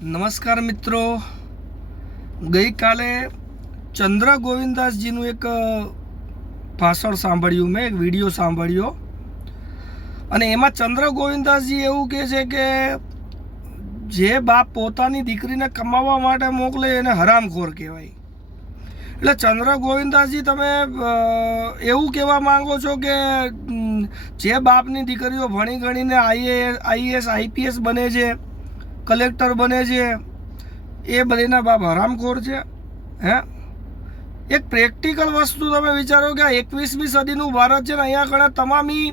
નમસ્કાર મિત્રો, ગઈકાલે ચંદ્ર ગોવિંદાસજીનું એક ભાષણ સાંભળ્યું, મેં એક વિડીયો સાંભળ્યો અને એમાં ચંદ્ર ગોવિંદાસજી એવું કહે છે કે જે બાપ પોતાની દીકરીને કમાવા માટે મોકલે એને હરામખોર કહેવાય. એટલે ચંદ્ર ગોવિંદાસજી તમે એવું કહેવા માંગો છો કે જે બાપની દીકરીઓ ભણી ગણીને આઈએએસ આઈપીએસ બને છે, કલેક્ટર બને છે, એ બધીના બાપ હરામખોર છે? હે, એક પ્રેક્ટિકલ વસ્તુ તમે વિચારો કે આ 21મી સદીનું ભારત છે ને, અહીંયા ઘણા તમામી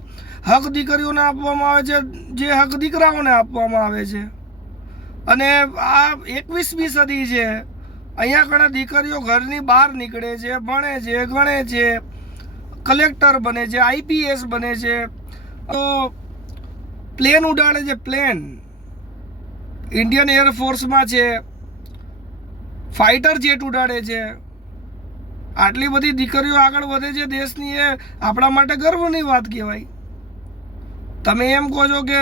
હક દીકરીઓને આપવામાં આવે છે જે હક દીકરાઓને આપવામાં આવે છે. અને આ 21મી સદી છે, અહીંયા ઘણા દીકરીઓ ઘરની બહાર નીકળે છે, ભણે છે, ગણે છે, કલેક્ટર બને છે, આઈપીએસ બને છે, તો પ્લેન ઉડાડે છે, પ્લેન ઇન્ડિયન એરફોર્સમાં છે, ફાઇટર જેટ ઉડાડે છે. આટલી બધી દીકરીઓ આગળ વધે છે દેશની, એ આપણા માટે ગર્વની વાત કહેવાય. તમે એમ કહો છો કે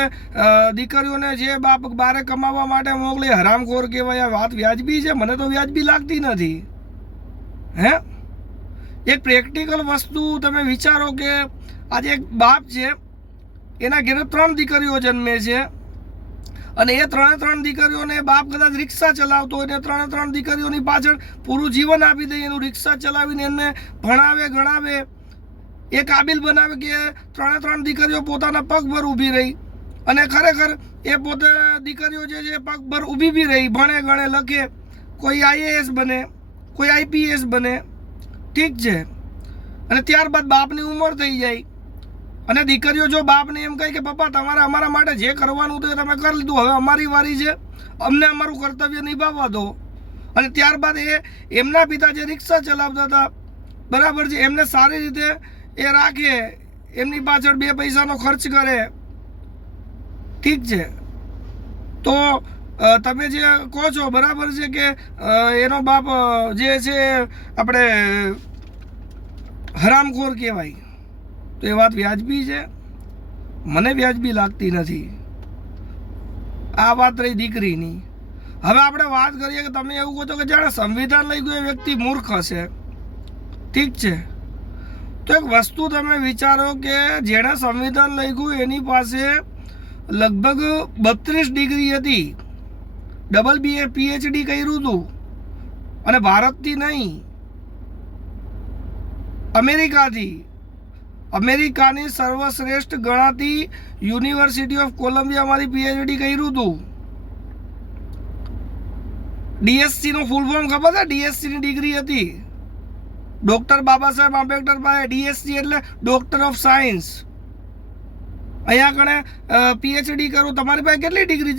દીકરીઓને જે બાપ બારે કમાવા માટે મોકલે હરામખોર કહેવાય. આ વાત વ્યાજબી છે? મને તો વ્યાજબી લાગતી નથી. હે, એક પ્રેક્ટિકલ વસ્તુ તમે વિચારો કે આજે એક બાપ છે, એના ઘરે 3 દીકરીઓ જન્મે છે અને એ 3 દીકરીઓને બાપ કદાચ રિક્ષા ચલાવતો હોય ને 3 દીકરીઓની પાછળ પૂરું જીવન આપી દે, એનું રિક્ષા ચલાવીને એમને ભણાવે ગણાવે, એ કાબિલ બનાવે કે 3 દીકરીઓ પોતાના પગ પર ઊભી રહી. અને ખરેખર એ પોતે દીકરીઓ જે છે પગ પર ઊભી બી રહી, ભણે ગણે લખે, કોઈ આઈએએસ બને, કોઈ આઈપીએસ બને, ઠીક છે. અને ત્યારબાદ બાપની ઉંમર થઈ જાય અને દીકરીઓ જો બાપને એમ કહે કે પપ્પા તમારે અમારા માટે જે કરવાનું હતું એ તમે કરી લીધું, હવે અમારી વારી છે, અમને અમારું કર્તવ્ય નિભાવવા દો. અને ત્યારબાદ એમના પિતા જે રિક્ષા ચલાવતા હતા, બરાબર છે, એમને સારી રીતે એ રાખે, એમની પાછળ 2 પૈસાનો ખર્ચ કરે, ઠીક છે. તો તમે જે કહો છો બરાબર છે કે એનો બાપ જે છે આપણે હરામખોર કહેવાય, તો એ વાત વ્યાજબી છે? મને વ્યાજબી લાગતી નથી. આ વાત રહી દીકરીની. હવે આપણે વાત કરીએ કે તમે એવું કહો છો કે જાણે સંવિધાન લઈ ગયું એ વ્યક્તિ મૂર્ખ હશે, ઠીક છે. તો એક વસ્તુ તમે વિચારો કે જેણે સંવિધાન લઈ ગયું એની પાસે લગભગ 32 ડિગ્રી હતી, ડબલ BA PhD કર્યું હતું, અને ભારતથી નહીં, અમેરિકાથી, અમેરિકાની સર્વશ્રેષ્ઠ ગણાતી યુનિવર્સિટી ઓફ કોલંબિયામાંથી PhD કર્યું હતું. DSCનું ફૂલ ફોર્મ ખબર છે? DSCની ડિગ્રી હતી. ડૉક્ટર બાબા સાહેબ આંબેડકર પાસે DSC એટલે ડૉક્ટર ઓફ સાયન્સ. અહીંયા કણે PhD કરું, તમારી પાસે કેટલી ડિગ્રી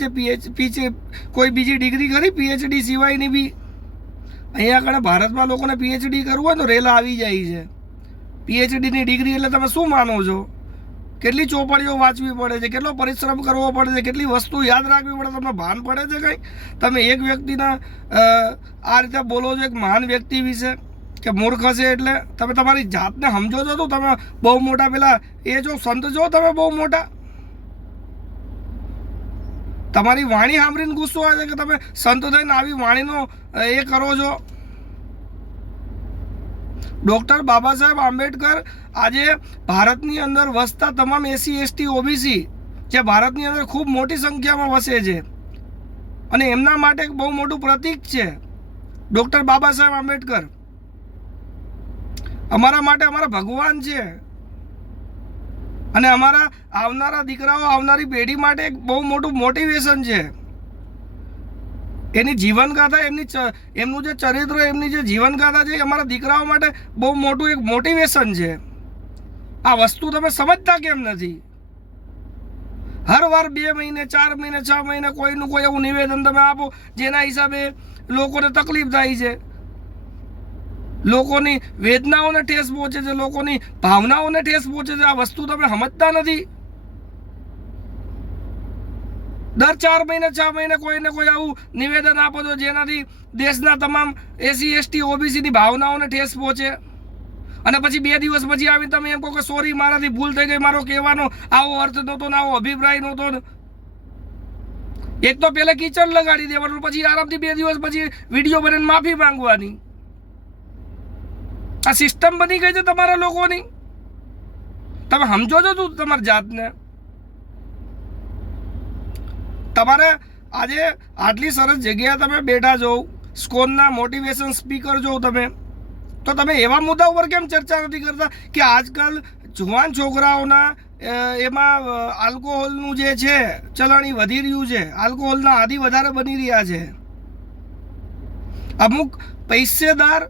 છે? કોઈ બીજી ડિગ્રી ખરી PhD સિવાયની બી? અહીંયા કણે ભારતમાં લોકોને PhD કરવું હોય તો રેલા આવી જાય છે. PhDની ડિગ્રી એટલે તમે શું માનો છો? કેટલી ચોપડીઓ વાંચવી પડે છે, કેટલો પરિશ્રમ કરવો પડે છે, કેટલી વસ્તુ યાદ રાખવી પડે, તમને ભાન પડે છે કંઈ? તમે એક વ્યક્તિના આ રીતે બોલો છો એક મહાન વ્યક્તિ વિશે કે મૂર્ખ હશે, એટલે તમે તમારી જાતને સમજો છો? તો તમે બહુ મોટા પેલા એ જો સંત જો, તમે બહુ મોટા, તમારી વાણી સાંભળીને ગુસ્સો આવે છે કે તમે સંત થઈને આવી વાણીનો એ કરો છો. ડૉક્ટર બાબા સાહેબ આંબેડકર આજે ભારતની અંદર વસતા તમામ SC ST OBC જે ભારતની અંદર ખૂબ મોટી સંખ્યામાં વસે છે, અને એમના માટે એક બહુ મોટું પ્રતીક છે ડૉક્ટર બાબા સાહેબ આંબેડકર. અમારા માટે અમારા ભગવાન છે, અને અમારા આવનારા દીકરાઓ, આવનારી પેઢી માટે એક બહુ મોટું મોટિવેશન છે. એની જીવનગાથા, એમનું જે ચરિત્ર, એમની જે જીવનગાથા છે, અમારા દીકરાઓ માટે બહુ મોટું એક મોટિવેશન છે. આ વસ્તુ તમે સમજતા કેમ નથી? હર વાર 2 મહિને 4 મહિને 6 મહિને કોઈનું કોઈ એવું નિવેદન તમે આપો જેના હિસાબે લોકોને તકલીફ થાય છે, લોકોની વેદનાઓને ઠેસ પહોંચે છે, લોકોની ભાવનાઓને ઠેસ પહોંચે છે. આ વસ્તુ તમે સમજતા નથી. દર 4 મહિને 6 મહિને કોઈને કોઈ આવું નિવેદન આપો છો જેનાથી દેશના તમામ SC ST OBCની ભાવનાઓને ઠેસ પહોંચે, અને પછી 2 દિવસ પછી આવીને તમે એમ કહો કે સોરી, મારાથી ભૂલ થઈ ગઈ, મારો કહેવાનો આવો અર્થ નહોતો ને આવો અભિપ્રાય નહોતો. એક તો પહેલા કિચન લગાડી દેવાનું, પછી આરામથી 2 દિવસ પછી વિડીયો બનાવીને માફી માંગવાની. આ સિસ્ટમ બની ગઈ છે તમારા લોકોની. તમે સમજો છો તું તમારી જાતને? તમારે આજે આટલી સરસ જગ્યાએ તમે બેઠા છો, સ્કોનના મોટિવેશન સ્પીકર છો તમે, તો તમે એવા મુદ્દા ઉપર કેમ ચર્ચા નથી કરતા કે આજકાલ જુવાન છોકરાઓના એમાં આલ્કોહોલનું જે છે ચલણ વધી રહ્યું છે, આલ્કોહોલના આદિ વધારે બની રહ્યા છે. અમુક પૈસેદાર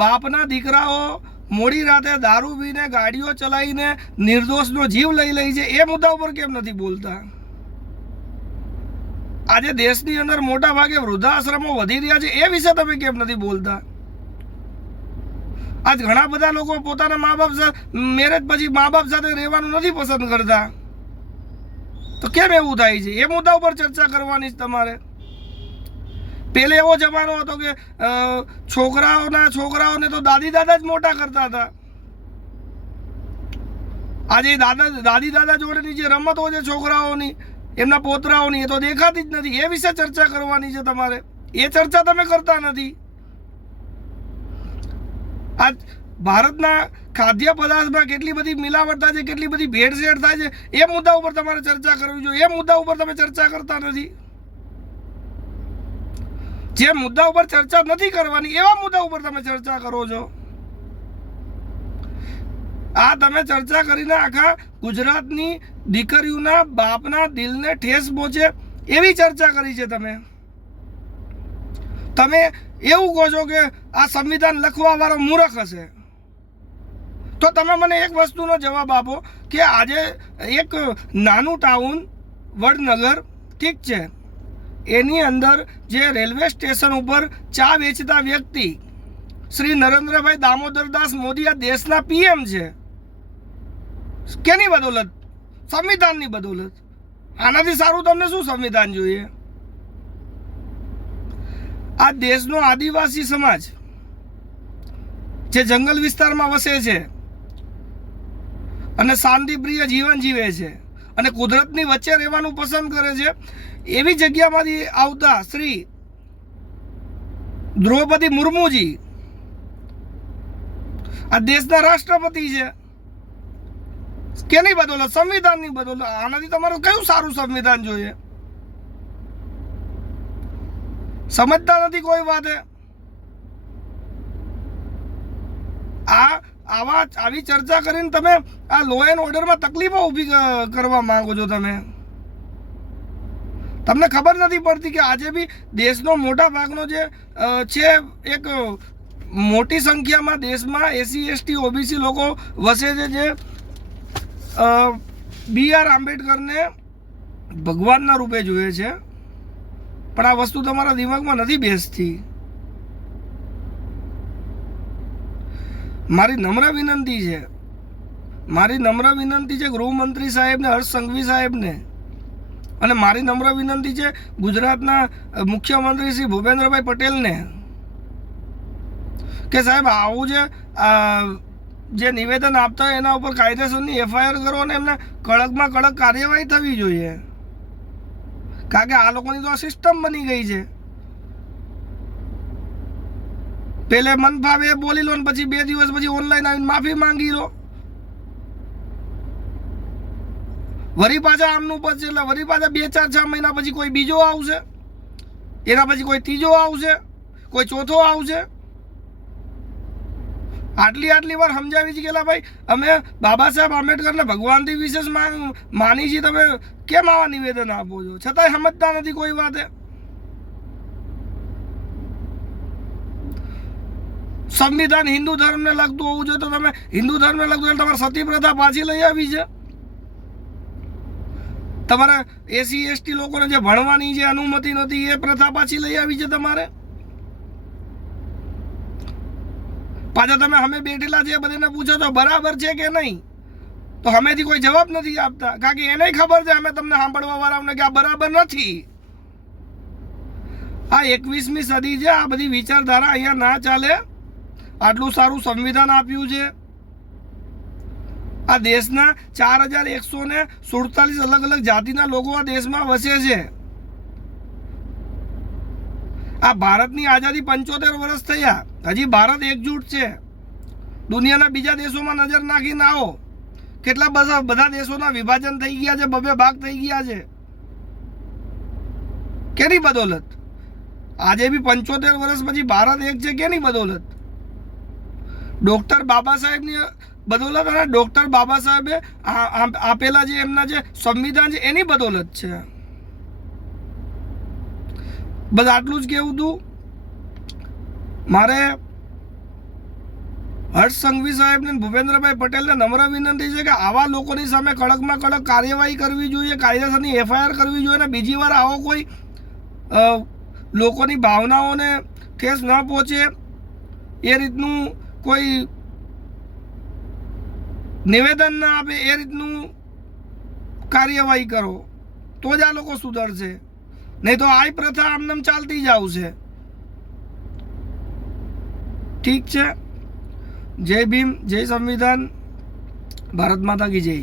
બાપના દીકરાઓ મોડી રાતે દારૂ પીને ગાડીઓ ચલાવીને નિર્દોષનો જીવ લઈ લે છે. એ મુદ્દા ઉપર કેમ નથી બોલતા? આજે દેશની અંદર મોટા ભાગે વૃદ્ધાશ્રમો વધી રહ્યા છે, એ વિશે તમે કેમ નથી બોલતા? આજ ઘણા બધા લોકો પોતાના મા બાપ મેરેજ પછી મા બાપ સાથે રહેવાનું નથી પસંદ કરતા. તો કેમ એવું થાય છે? એ મુદ્દા ઉપર ચર્ચા કરવાની જ તમારે. પહેલે એવો જમાનો હતો કે છોકરાઓને તો દાદી દાદા જ મોટા કરતા હતા. આજે દાદી દાદા જોડેની જે રમતો છે છોકરાઓની, એમના પોતરાઓની, એ તો દેખાતી જ નથી. એ વિશે ચર્ચા કરવાની છે તમારે. એ ચર્ચા તમે કરતા નથી. આજ ભારતના ખાદ્ય પદાર્થમાં કેટલી બધી મિલાવટ થાય છે, કેટલી બધી ભેળસેળ થાય છે, એ મુદ્દા ઉપર તમારે ચર્ચા કરવી જોઈએ. એ મુદ્દા ઉપર તમે ચર્ચા કરતા નથી. જે મુદ્દા ઉપર ચર્ચા નથી કરવાની એવા મુદ્દા ઉપર તમે ચર્ચા કરો છો. આ તમે ચર્ચા કરીને આખા ગુજરાતની દીકરીઓના બાપના દિલને ઠેસ પહોંચે એવી ચર્ચા કરી છે તમે. તમે એવું કહો છો કે આ સંવિધાન લખવા વાળો મૂર્ખ હશે. તો તમે મને એક વસ્તુનો જવાબ આપો કે આજે એક નાનું ટાઉન વડનગર, ઠીક છે, એની અંદર જે રેલવે સ્ટેશન ઉપર ચા વેચતા વ્યક્તિ શ્રી નરેન્દ્રભાઈ દામોદરદાસ મોદી આ દેશના પીએમ છે. કેની બદોલત? સંવિધાનની બદોલત. આનાથી સારું તમને શું સંવિધાન જોઈએ? આ દેશનો આદિવાસી સમાજ જે જંગલ વિસ્તારમાં વસે છે અને શાંતિપ્રિય જીવન જીવે છે અને કુદરતની વચ્ચે રહેવાનું પસંદ કરે છે, એવી જગ્યામાંથી આવતા શ્રી દ્રૌપદી મુર્મુજી આ દેશના રાષ્ટ્રપતિ છે. કેની બદોલત? સંવિધાનની બદોલત. આનાથી તમારું કયું સારું સંવિધાન જોઈએ? સમજતા નથી કોઈ વાતે. આવી ચર્ચા કરીને તમે આ લો એન્ડ ઓર્ડરમાં તકલીફો ઊભી કરવા માંગો છો. તમને ખબર નથી પડતી કે આજે બી દેશનો મોટા ભાગનો જે છે એક મોટી સંખ્યામાં દેશમાં એસસી એસટી ઓબીસી લોકો વસે છે, જે BR આંબેડકરને ભગવાનના રૂપે જોઈએ છે, પણ આ વસ્તુ તમારા દિમાગમાં નથી બેસતી. મારી નમ્ર વિનંતી છે ગૃહમંત્રી સાહેબને, હર્ષ સંઘવી સાહેબને, અને મારી નમ્ર વિનંતી છે ગુજરાતના મુખ્યમંત્રી શ્રી ભૂપેન્દ્રભાઈ પટેલને કે સાહેબ આવું જે નિવેદન આપતા હોય એના ઉપર કાયદેસરની FIR કરો અને એમને કડકમાં કડક કાર્યવાહી થવી જોઈએ. કારણ કે આ લોકોની તો આ સિસ્ટમ બની ગઈ છે. પેલે મન ભાવે બોલી લો ને પછી 2 દિવસ પછી ઓનલાઈન આવીને માફી માંગી લો. વરી પાછા આમનું પછી એટલે વરી પાછા 2-4-6 મહિના પછી કોઈ બીજો આવશે, એના પછી કોઈ ત્રીજો આવશે, કોઈ ચોથો આવશે. આટલી વાર સમજાવી છે કે ભાઈ અમે બાબા સાહેબ આંબેડકરને ભગવાનથી વિશેષ માની છીએ, તમે કેમ આવા નિવેદન આપો છો? છતાંય સમજતા નથી કોઈ વાતે. સંવિધાન હિન્દુ ધર્મને લગતું હોવું જોઈએ તો તમે હિન્દુ ધર્મને લગતું તમારે સતી પ્રથા પાછી લઈ આવી છે. તમારે એસસી એસટી લોકોને જે ભણવાની જે અનુમતિ નથી એ પ્રથા પાછી લઈ આવી છે તમારે. પાછા તમે અમે બેઠેલા છે બધાને પૂછો તો બરાબર છે કે નહીં, તો અમેથી કોઈ જવાબ નથી આપતા, કારણ કે એને ખબર છે અમે તમને સાંભળવા વાળાઓને કે આ બરાબર નથી. આ 21મી સદી છે, આ બધી વિચારધારા અહીંયા ના ચાલે. આટલું સારું સંવિધાન આપ્યું છે. આ દેશના 4147 અલગ અલગ જાતિના લોકો આ દેશમાં વસે છે. આ ભારતની આઝાદી 75 વર્ષ થયા, હજી ભારત એકજૂટ છે. દુનિયાના બીજા દેશોમાં નજર નાખીને આવો, કેટલા બધા દેશોના વિભાજન થઈ ગયા છે, બબે ભાગ થઈ ગયા છે. કેની બદોલત? આજે બી 75 વર્ષ પછી ભારત એક છે. કેની બદોલત? ડૉક્ટર બાબા સાહેબની બદોલત અને ડૉક્ટર બાબા સાહેબે આપેલા જે એમના જે સંવિધાન છે એની બદોલત છે. બસ આટલું જ કહેવું હતું મારે. હર્ષ સંઘવી સાહેબને ભૂપેન્દ્રભાઈ પટેલને નમ્ર વિનંતી છે કે આવા લોકોની સામે કડકમાં કડક કાર્યવાહી કરવી જોઈએ, કાયદેસરની FIR કરવી જોઈએ, અને બીજી વાર આવો કોઈ લોકોની ભાવનાઓને ઠેસ ન પહોંચે એ રીતનું કોઈ નિવેદન ના આપે એ રીતનું કાર્યવાહી કરો, તો જ આ લોકો સુધરશે. નહીં તો આ પ્રથા આમનામ ચાલતી જ આવશે. ઠીક છે. જય ભીમ, જય સંવિધાન, ભારત માતા કી જય.